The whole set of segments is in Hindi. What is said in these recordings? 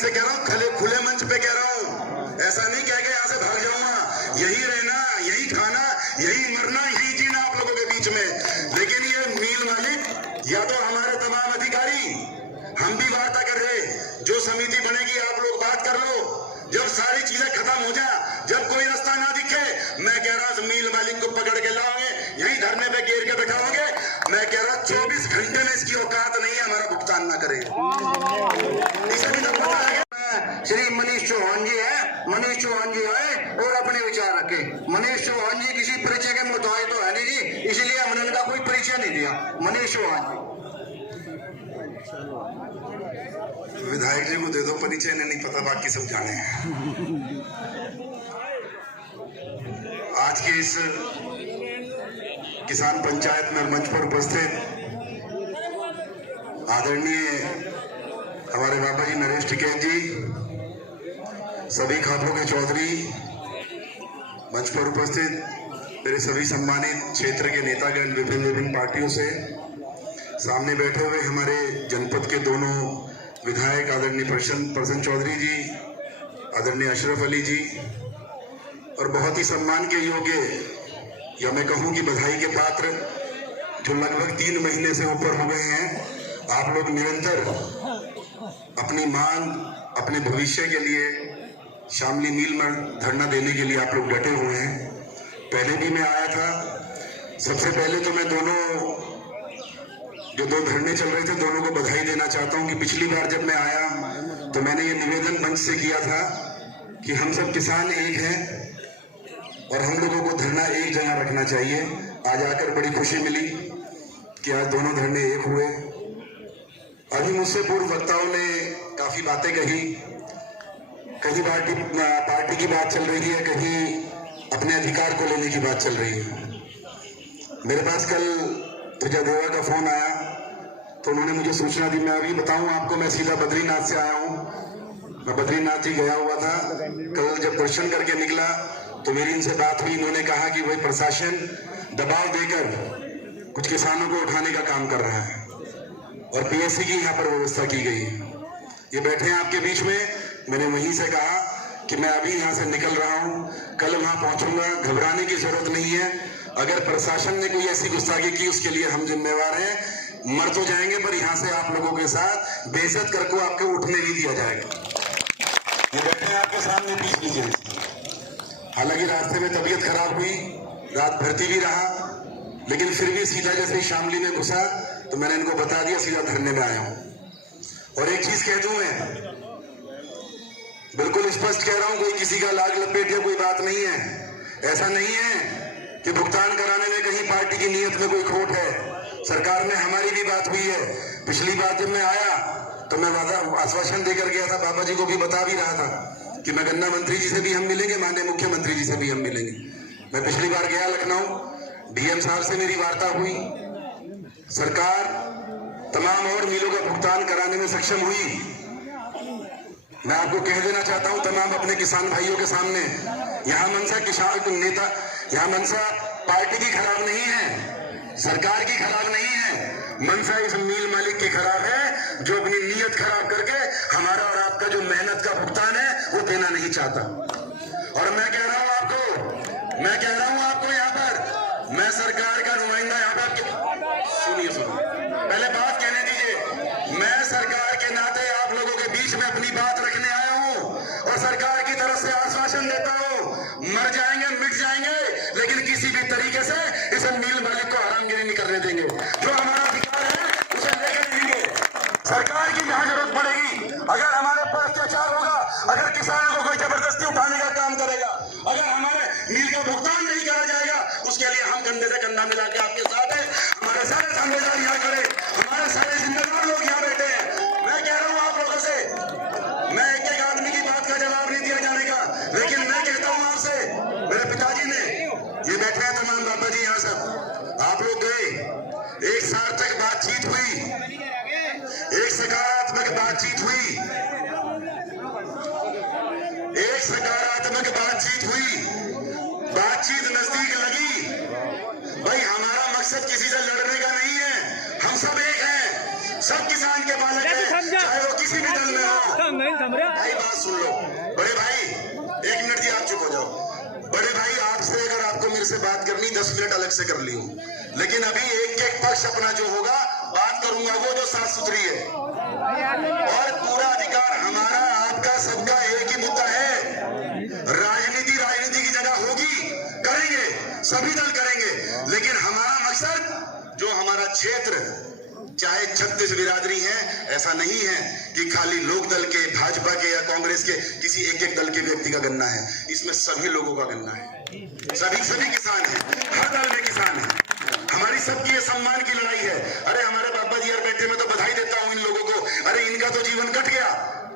से कह रहा हूँ, खुले मंच पे कह रहा हूँ, ऐसा नहीं कह के यहाँ से भाग जाऊंगा। यही रहना, यही खाना, यही मरना, यही जीना आप लोगों के बीच में। लेकिन ये मील मालिक या तो हमारे तमाम अधिकारी, हम भी वार्ता कर रहे, जो समिति बनेगी आप लोग बात कर लो। जब सारी चीजें खत्म हो जाए, जब कोई रास्ता ना दिखे, मैं कह रहा हूँ मील मालिक को पकड़ के लाओगे, यही धरने पे घेर के बैठाओगे। मैं कह रहा हूँ 24 घंटे में इसकी औकात नहीं है हमारा भुगतान ना करे। इसे भी तो पता है। श्री मनीष चौहान जी है, मनीष चौहान जी आए और अपने विचार रखे। मनीष चौहान जी किसी परिचय के मुताबिक तो है नहीं जी, इसलिए हमने उनका कोई परिचय नहीं दिया। मनीष चौहान विधायक जी को दे दो परिचय, नहीं पता, बाकी सब जाने हैं। आज के इस किसान पंचायत में मंच पर उपस्थित आदरणीय हमारे बाबा जी नरेश टिकैत जी, सभी खापों के चौधरी, मंच पर उपस्थित मेरे सभी सम्मानित क्षेत्र के नेतागण विभिन्न पार्टियों से, सामने बैठे हुए हमारे जनपद के दोनों विधायक आदरणीय प्रसन्न चौधरी जी, आदरणीय अशरफ अली जी, और बहुत ही सम्मान के योग्य या मैं कहूं कि बधाई के पात्र जो लगभग 3 महीने से ऊपर हो गए हैं। आप लोग निरंतर अपनी मांग, अपने भविष्य के लिए शामली मील में धरना देने के लिए आप लोग डटे हुए हैं। पहले भी मैं आया था। सबसे पहले तो मैं जो दो धरने चल रहे थे, दोनों को बधाई देना चाहता हूं कि पिछली बार जब मैं आया तो मैंने ये निवेदन मंच से किया था कि हम सब किसान एक हैं और हम लोगों को धरना एक जगह रखना चाहिए। आज आकर बड़ी खुशी मिली कि आज दोनों धरने एक हुए। अभी मुझसे पूर्व वक्ताओं ने काफी बातें कही, कहीं पार्टी की बात चल रही है, कहीं अपने अधिकार को लेने की बात चल रही है। मेरे पास कल तुझा देवा का फोन आया तो उन्होंने मुझे सूचना दी। मैं अभी बताऊं आपको, मैं सीधा बद्रीनाथ से आया हूं। मैं बद्रीनाथ जी गया हुआ था। कल जब दर्शन करके निकला तो मेरी इनसे बात हुई। इन्होंने कहा कि वही प्रशासन दबाव देकर कुछ किसानों को उठाने का काम कर रहा है और पीएससी की यहाँ पर व्यवस्था की गई है। ये बैठे हैं आपके बीच में। मैंने वहीं से कहा कि मैं अभी यहाँ से निकल रहा हूँ, कल वहां पहुंचूंगा, घबराने की जरूरत नहीं है। अगर प्रशासन ने कोई ऐसी गुस्ताखी की उसके लिए हम जिम्मेवार हैं। मर तो जाएंगे पर यहाँ से आप लोगों के साथ बेइज्जत करके आपको उठने नहीं दिया जाएगा। ये बैठे हैं आपके सामने, बीच लीजिए। हालांकि रास्ते में तबीयत खराब हुई, रात भरती भी रहा, लेकिन फिर भी सीधा जैसे शामली में घुसा तो मैंने इनको बता दिया, सीधा धरने में आया हूं। और एक चीज कह दूं, मैं बिल्कुल स्पष्ट कह रहा हूं, कोई किसी का लाग लपेट या कोई बात नहीं है। ऐसा नहीं है कि भुगतान कराने में कहीं पार्टी की नीयत में कोई खोट है। सरकार में हमारी भी बात हुई है। पिछली बार जब मैं आया तो मैं आश्वासन देकर गया था, बाबा जी को भी बता भी रहा था कि मैं गन्ना मंत्री जी से भी हम मिलेंगे, माननीय मुख्यमंत्री जी से भी हम मिलेंगे। मैं पिछली बार गया लखनऊ, डीएम साहब से मेरी वार्ता हुई। सरकार तमाम और मिलों का भुगतान कराने में सक्षम हुई। मैं आपको कह देना चाहता हूं तमाम अपने किसान भाइयों के सामने, यहाँ मनसा किसान नेता, यहाँ मनसा पार्टी की खराब नहीं है, सरकार की खराब नहीं है। मनसा इस मील मालिक की खराब है जो अपनी नीयत खराब करके हमारा और आपका जो मेहनत का भुगतान है वो देना नहीं चाहता। और मैं कह रहा हूं आपको यहाँ पर, मैं सरकार का नुमाइंदा यहाँ पर, सुनिए पहले बात कहने दीजिए। मैं सरकार के नाते आप लोगों के बीच में अपनी बात रखने आया हूं और सरकार की तरफ से आश्वासन देता हूं, मर जाएंगे, मिट जाएंगे, लेकिन किसी भी तरीके से इस मील मालिक को हरामगिरी नहीं करने देंगे। जो हमारा अधिकार है उसे लेकर देंगे। सरकार की जहां जरूरत पड़ेगी, अगर हमारे पर अत्याचार होगा, अगर किसानों को कोई जबरदस्ती उठाने का काम करेगा, अगर हमारे मील का भुगतान नहीं करा जाएगा, उसके लिए हम कंधे से कंधा मिला के आपके साथ है। हमारे सारे संवेदन यहाँ खड़े, हमारे सारे जिम्मेदार लोग यहाँ बैठे हैं। मैं कह रहा हूँ आप लोगों से, मैं एक आदमी की बात का जवाब नहीं दिया जाने का, लेकिन मैं कहता हूँ आपसे, मेरे पिताजी ने, ये बैठे हैं तमाम बाबा जी यहाँ सब, आप लोग गए, एक सार्थक बातचीत हुई, एक सकारात्मक बातचीत हुई, एक सकारात्मक बातचीत हुई, बातचीत नजदीक लगी। भाई हमारा मकसद किसी से लड़ने का नहीं है, हम सब एक हैं, सब किसान के मालिक हैं, चाहे वो किसी भी दल में हो। भाई बात सुन लो बड़े भाई, 1 मिनट जी आप चुप हो जाओ। बड़े भाई आपसे अगर आपको मेरे से बात करनी 10 मिनट अलग से कर ली हूं, लेकिन अभी एक पक्ष अपना जो होगा बात करूंगा वो जो साफ सुथरी है, और पूरा अधिकार हमारा आपका सबका एक ही मुद्दा है। राजनीति की जगह होगी, करेंगे, सभी दल करेंगे, लेकिन हमारा मकसद जो हमारा क्षेत्र चाहे 36 बिरादरी है, ऐसा नहीं है कि खाली लोक दल के, भाजपा के या कांग्रेस के किसी एक दल के व्यक्ति का गन्ना है। इसमें सभी लोगों का गन्ना है, सभी किसान हैं, हर दल में किसान है। हमारी सबकी ये सम्मान की लड़ाई है। अरे हमारे बाबा जी यार बैठे, मैं तो बधाई देता हूं इन लोगों को। अरे इनका तो जीवन कट गया।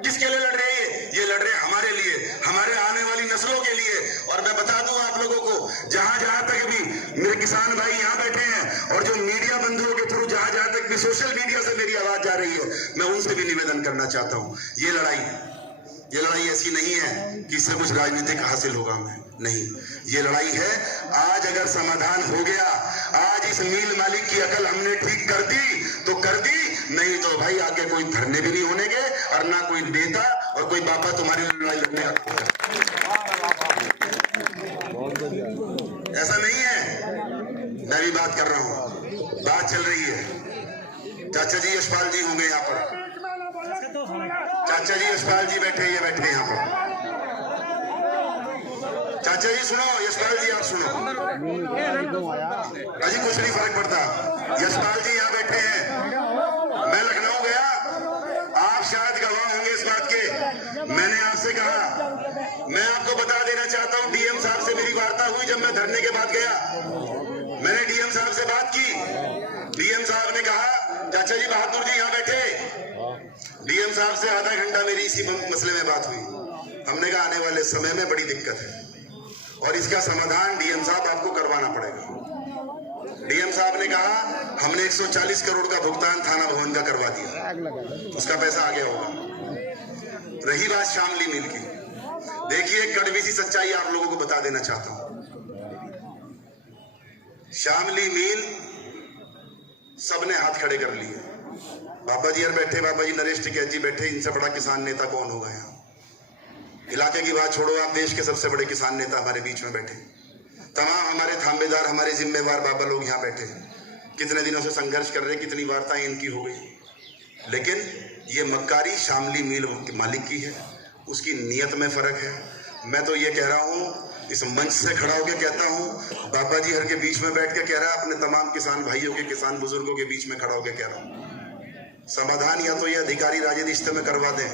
किसके लिए लड़ रहे हैं ये लड़ रहे हैं हमारे लिए, हमारे आने वाली नस्लों के लिए। और मैं बता दूं आप लोगों को, जहां तक भी मेरे किसान भाई यहाँ बैठे हैं और जो मीडिया बंधुओं के थ्रू जहां तक भी सोशल मीडिया से मेरी आवाज जा रही है, मैं उनसे भी निवेदन करना चाहता हूं, ये लड़ाई ऐसी नहीं है कि इससे कुछ राजनीतिक हासिल होगा हमें, नहीं। ये लड़ाई है, आज अगर समाधान हो गया, आज इस मिल मालिक की अकल हमने ठीक कर दी तो कर दी, नहीं तो भाई आगे कोई धरने भी नहीं होने के, और ना कोई नेता और कोई बाबा तुम्हारी लड़ाई लड़ने ऐसा नहीं है। मैं भी बात कर रहा हूं, बात चल रही है। चाचा जी यशपाल जी होंगे यहाँ पर, चाचा जी यशपाल जी बैठे यहाँ पर। चाचा जी सुनो, यशपाल जी आप सुनो, अजी कुछ नहीं फर्क पड़ता। यशपाल जी यहाँ बैठे हैं, मैं लखनऊ गया, आप शायद गवाह होंगे इस बात के। मैंने आपसे कहा, मैं आपको बता देना चाहता हूँ, डीएम साहब से मेरी वार्ता हुई जब मैं धरने के बाद गया। मैंने डीएम साहब से बात की, डीएम साहब ने कहा चाचा जी बहादुर जी यहाँ बैठे। डीएम साहब से आधा घंटा मेरी इसी मसले में बात हुई। हमने कहा आने वाले समय में बड़ी दिक्कत है और इसका समाधान डीएम साहब आपको करवाना पड़ेगा। डीएम साहब ने कहा हमने 140 करोड़ का भुगतान थाना भवन का करवा दिया, उसका पैसा आ गया होगा। रही बात शामली मिल की, देखिए कड़वी सी सच्चाई आप लोगों को बता देना चाहता हूं। शामली मिल सबने हाथ खड़े कर लिए। बाबा जी यार बैठे, बाबा जी नरेश टिकैत जी बैठे, इनसे बड़ा किसान नेता कौन होगा यहाँ? इलाके की बात छोड़ो, आप देश के सबसे बड़े किसान नेता हमारे बीच में बैठे, तमाम हमारे थांबेदार, हमारे जिम्मेवार बाबा लोग यहाँ बैठे, कितने दिनों से संघर्ष कर रहे, कितनी वार्ताएं इनकी हो गई, लेकिन ये मक्कारी शामली मिल के मालिक की है, उसकी नीयत में फर्क है। मैं तो ये कह रहा हूँ, इस मंच से खड़ा होकर कहता हूँ, बाबा जी हर के बीच में बैठ के कह रहा है, अपने तमाम किसान भाइयों के, किसान बुजुर्गों के बीच में खड़ा होकर कह रहा हूँ, समाधान या तो ये अधिकारी राजी रिश्ते में करवा दें,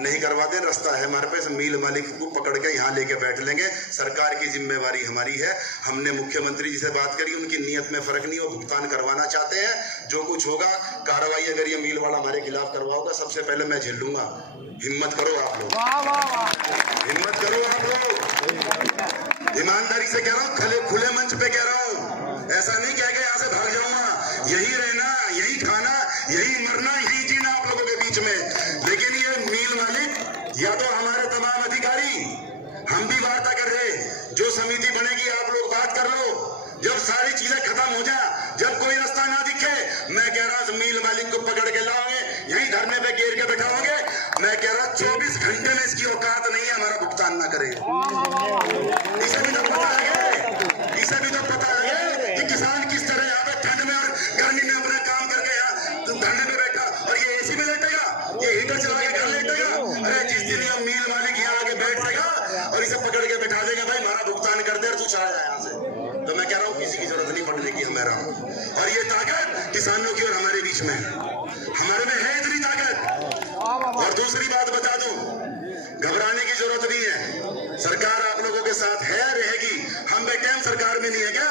नहीं करवा दें, रास्ता है हमारे पास, मिल मालिक को पकड़ के यहाँ लेके बैठ लेंगे। सरकार की जिम्मेवारी हमारी है। हमने मुख्यमंत्री जी से बात करी, उनकी नीयत में फर्क नहीं, वो भुगतान करवाना चाहते हैं। जो कुछ होगा कार्रवाई अगर ये मिल वाला हमारे खिलाफ करवाओगा, सबसे पहले मैं झेल लूंगा। हिम्मत करो आप लोग, हिम्मत करो आप लोग, ईमानदारी से कह रहा हूँ, खुले मंच पे कह रहा हूँ, ऐसा नहीं कह के यहाँ से भाग जाऊंगा। यही रहना, यही खाना, यही मरना, यही जीना आप लोगों के बीच में। लेकिन ये मिल मालिक या तो हमारे तमाम अधिकारी, हम भी वार्ता कर रहे, जो समिति बनेगी आप लोग बात कर लो, जब सारी चीजें खत्म हो जाए, जब कोई रास्ता ना दिखे, मैं कह रहा हूँ मिल मालिक को पकड़ के लाओगे, यही धरने पे घेर के बैठाओगे। मैं कह रहा हूँ 24 घंटे में इसकी औकात नहीं है हमारा भुगतान ना करे। इसे भी तो पता लगे, इसे भी तो पता लगे कि किसान किस तरह यहाँ पे ठंड में और गर्मी में अपना काम करके यहाँ धरने पे बैठा, और ये एसी में लेटेगा, ये हीटर चला के घर लेटेगा। अरे जिस दिन ये मिल मालिक यहाँ आके बैठेगा और इसे पकड़ के बैठा देगा, भाई हमारा भुगतान कर दे और तू चला जाए यहाँ से, तो मैं कह रहा हूँ किसी की जरूरत नहीं पड़ने की हमारा। और ये ताकत किसानों की और हमारे बीच में, हमारे में है इतनी ताकत। और दूसरी बात बता दूं, घबराने की जरूरत नहीं है, सरकार आप लोगों के साथ है, रहेगी। हम बैठे, हम सरकार में नहीं है क्या?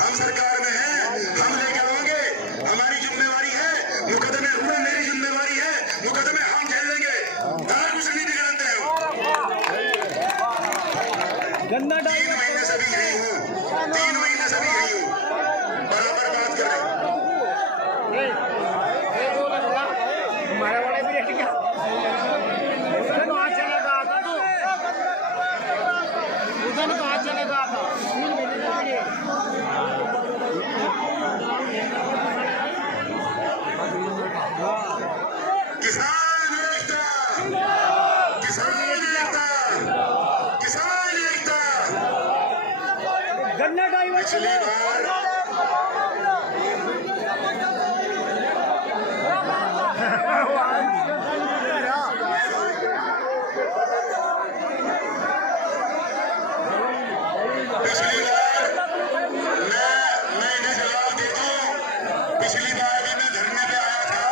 हम सरकार में हैं, हम लेकर आओगे, हमारी जिम्मेवारी है। मुकदमे हुए, मेरी जिम्मेवारी है, मुकदमे हम झेल लेंगे, कुछ नहीं बिगाड़ते हैं। 3 महीने से भी यही हूँ, 3 महीने से भी यही हूँ, बराबर बात कर रहे हैं। किसान पिछली बार पिछली बार मैं इन्हें जवाब दे दूं। पिछली बार भी मैं धरने पे आया था,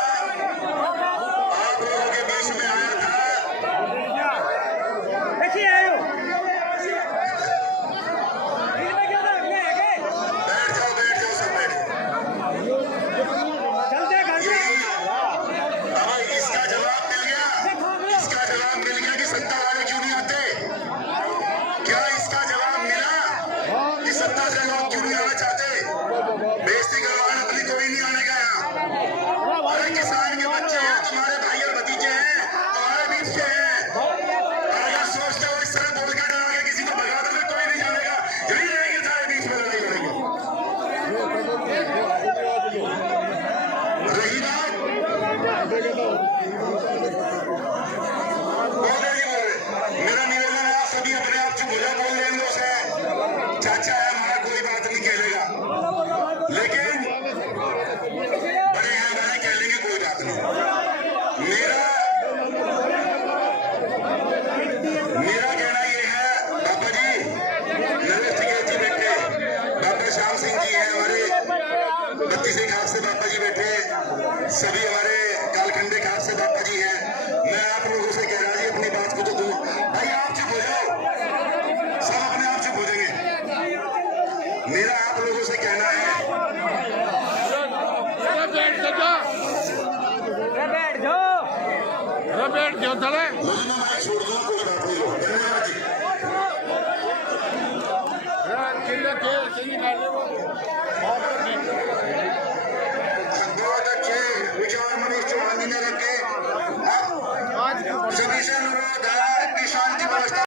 आप लोगों के बीच में आया था। बैठ जाओ सब बैठ। अब इसका जवाब मिल गया, इसका जवाब मिल गया कि सत्ता वाले क्यों नहीं आते। क्या इसका जवाब मिला कि सत्ता से लोग क्यों नहीं आना चाहते। बेइज्जती करवाने अपनी कोई नहीं आने का यहाँ। अरे किसान के बच्चे हैं, तुम्हारे भाई और भतीजे हैं, तुम्हारे बीच के हैं। और अगर सोचते हो इस तरह बोल के डरा के किसी को भगा दो, कोई नहीं जानेगा, यही रहेंगे सारे बीच में लड़ाई लड़ेंगे। रही बात बोल रहे, मेरा निवेदन है आप सभी अपने आप चुप हो जाओ, बोल रहे लोग से चाचा है हमारा, कोई बात नहीं कहलेगा, लेकिन बड़े हैं हमारे कह लेंगे, कोई बात नहीं। मेरा कहना ये है, बाबा जी नरेश टिकैत जी बैठे, बाबा श्याम सिंह जी हैं हमारे 32 खास से, बाबा जी बैठे, सभी हमारे कालखंडे खास से बाबा जी हैं। मैं आप लोगों से कह रहा जी अपनी बात को तो दूं, भाई आप चुप हो जाओ, सब अपने आप चुप हो जाएंगे। मेरा आप लोगों से कहना है, बैठ जाओ थले। मुझे ना माइक छोड़ दूं, कोई बात नहीं।